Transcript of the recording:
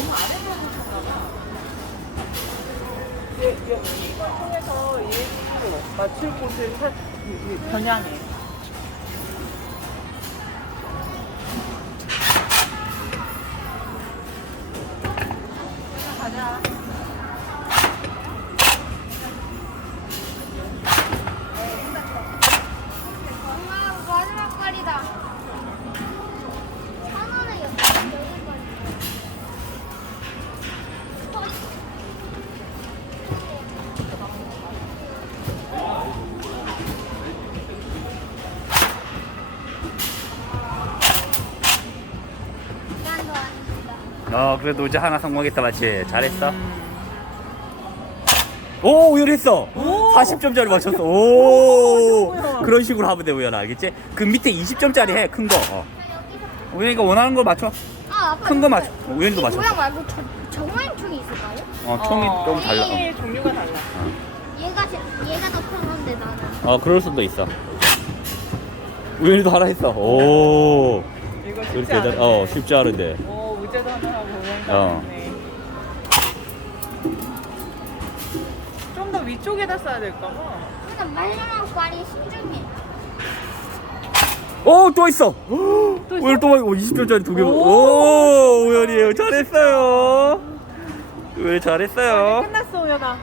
너무 아래로 하셨나봐. 이걸 통해서 이해해 일부러 맞출 곳을 찾, 겨냥해. 가자. 어 그래도 이제 하나 성공했다 맞지? 잘했어. 음. 오 우연했어. 오. 40점짜리 맞췄어. 오. 오. 그런 식으로 하면 돼 우연아 알겠지? 그 밑에 20점짜리 해 큰 거. 어. 우연이가 원하는 걸 맞춰. 아. 큰 거 맞춰. 어, 우연이도 맞춰. 모양 말고 저, 정말 총이 있을까요? 어 총이 어, 좀 달라. 어. 종류가 달라. 얘가 제- 얘가 더 편한데 나는. 어 그럴 수도 있어. 우연이도 하나 했어. 오. 이거 쉽지 않은데. 되- 어 쉽지 않은데. 오, 의제도 하나 하고 우연도 어. 하네. 좀 더 위쪽에다 써야 될까 봐. 근데 마지막 발이 신중해. 오 또 있어. 또 있어? 오늘 또 20점짜리 두 개. 오. 오 우연이에요. 잘했어요. 우연이 잘했어요. 끝났어, 우연아.